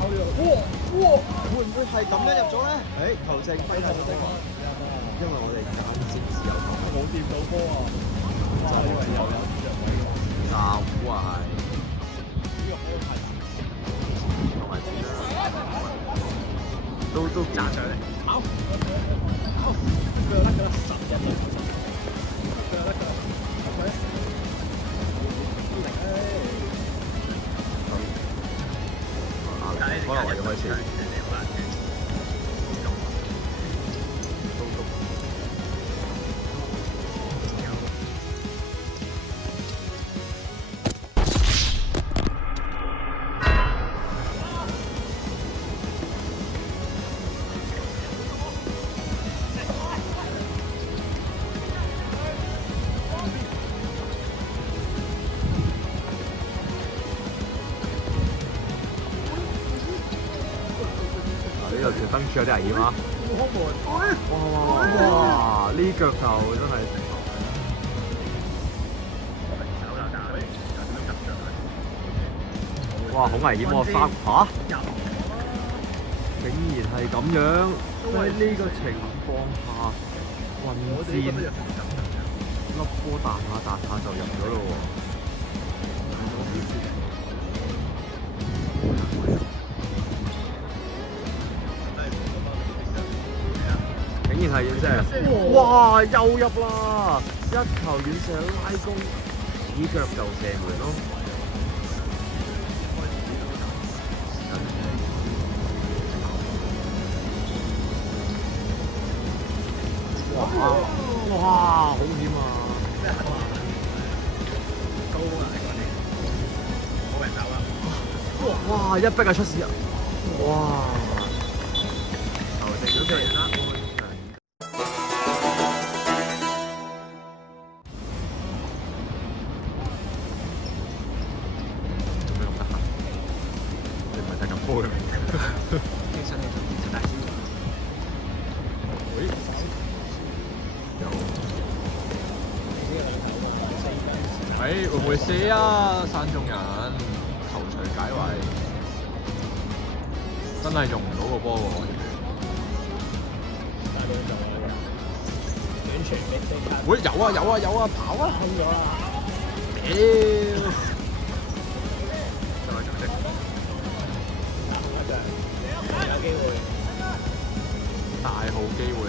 會唔會係咁樣入咗咧？誒，球證揮頭的，因為我哋間接自由球，冇掂到波啊！哇！我以為又有着位喎。教壞，呢個波太大。同埋點啦？都揸上嚟，跑，佢又得㗎啦，11對10，佢又得㗎啦，佢，可能我要開始。呢度條燈柱有啲危險啊！哇！呢腳球真係哇，好危險喎！嚇，竟然係咁樣，喺呢個情況下混戰，粒波彈下就入咗咯喎！竟然係遠射，哇！又入啦！一球遠射拉弓，指腳就射門咯。哇！好險啊！咩係嘛？高啊！冇人走啦！哇！一逼就出事啊！哇！球證都出嚟啦！做咩咁得閒？你唔係睇緊波嘅咩？其實你做電視大師。會唔會射啊？山中人頭槌解圍，真係用唔到個波喎！大佬就短傳俾四卡。會有啊，跑啊！空咗啦！屌！再嚟中有機會，大好機會，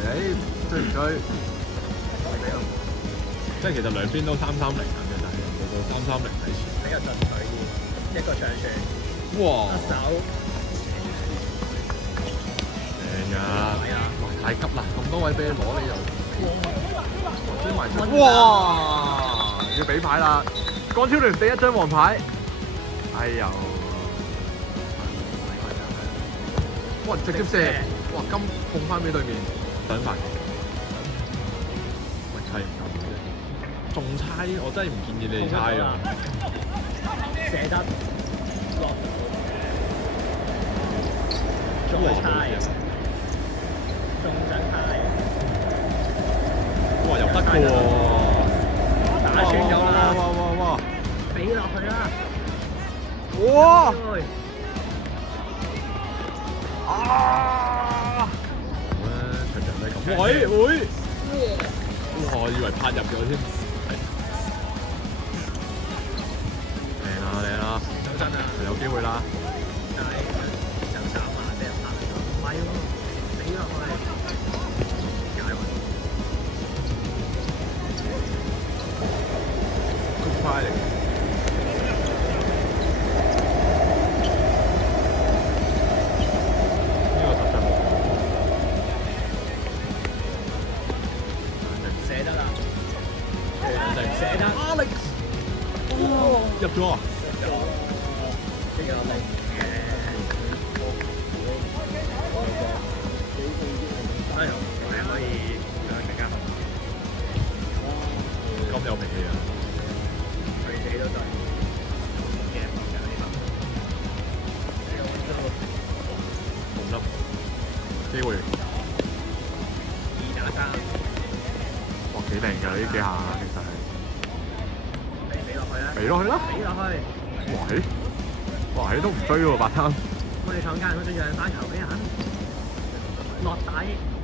追唔追？即係其實兩邊都3-3-0嘅，但係人哋就3-3-0喺前。比較進取啲，一個長傳。哇！手正呀！哇！太急啦，咁多位俾你攞你就追埋出。哇！要俾牌啦！江超聯俾一張黃牌。哎呦！哇！直接射！哇！金碰翻俾對面，想法。喂，猜唔夠嘅。仲猜，我真係唔建議你哋猜啊！射得落，再猜，仲想猜，哇！又得嘅喎，打穿咗啦！哇！俾落去啦！哇！啊！場場都係咁。會！哇！我以為拍入咗添。走真啊！有機會啦！但係就3萬俾人拍咗，唔係喎，俾落去解圍。Good try 嚟嘅。呢個實在冇。射得啦！射得 Alex， 入咗啊！比較力嘅，哎呀，可以更加好，咁有脾氣啊！佢哋都對嘅，冇粒機會，2打3，哇，幾靚㗎呢幾下，其實係俾落去啦！喂！哇！都唔追喎，白貪。喂，我哋上屆佢仲要係打球俾人落底。